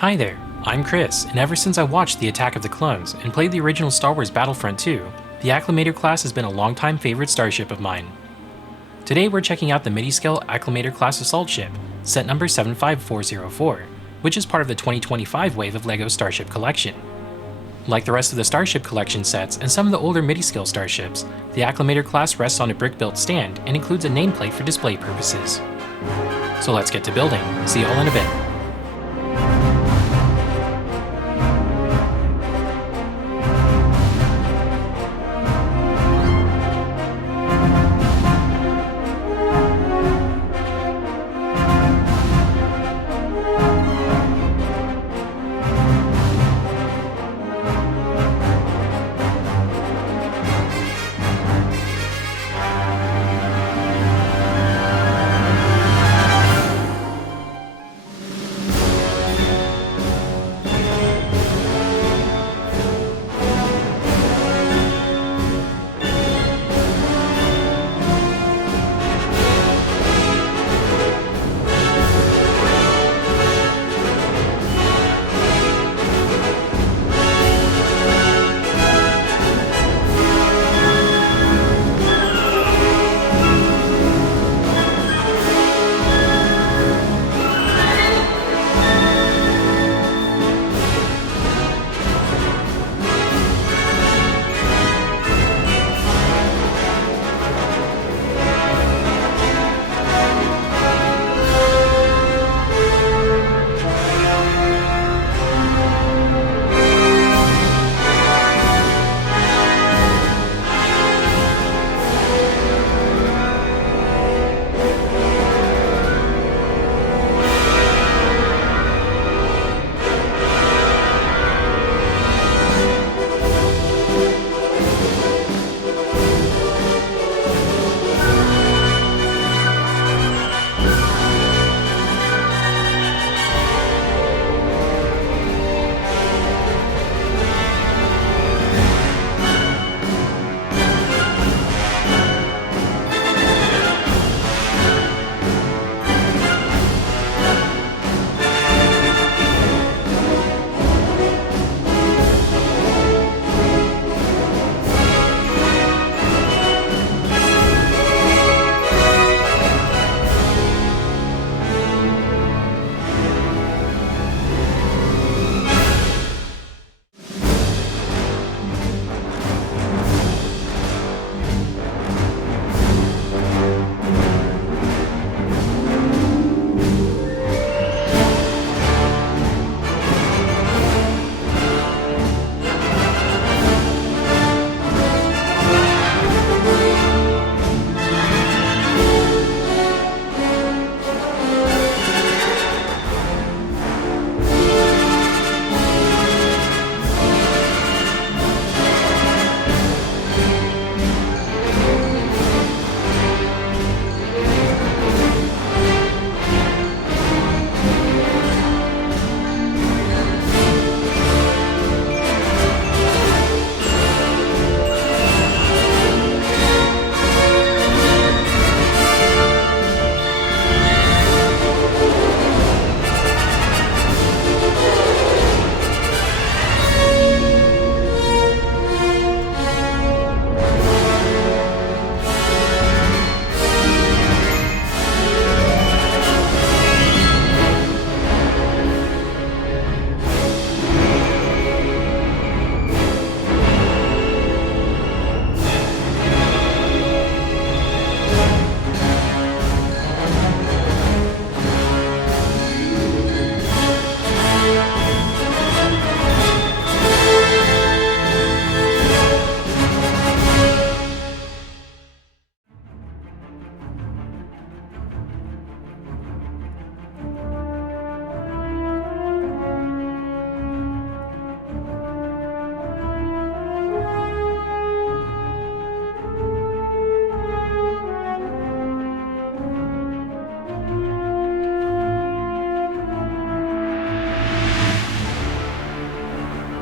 Hi there, I'm Chris, and ever since I watched The Attack of the Clones and played the original Star Wars Battlefront 2, the Acclamator-Class has been a longtime favorite starship of mine. Today we're checking out the midi-scale Acclamator-Class Assault Ship, set number 75404, which is part of the 2025 wave of LEGO Starship Collection. Like the rest of the Starship Collection sets and some of the older midi-scale starships, the Acclamator-Class rests on a brick-built stand and includes a nameplate for display purposes. So let's get to building. See y'all in a bit.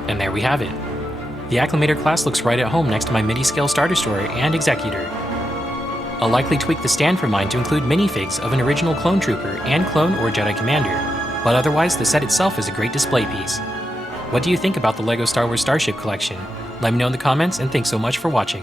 And there we have it. The Acclamator-Class looks right at home next to my midi-scale Star Destroyer and Executor. I'll likely tweak the stand for mine to include minifigs of an original clone trooper and clone or Jedi commander, But otherwise, the set itself is a great display piece. What do you think about the LEGO Star Wars Starship collection? Let me know in the comments, and thanks so much for watching.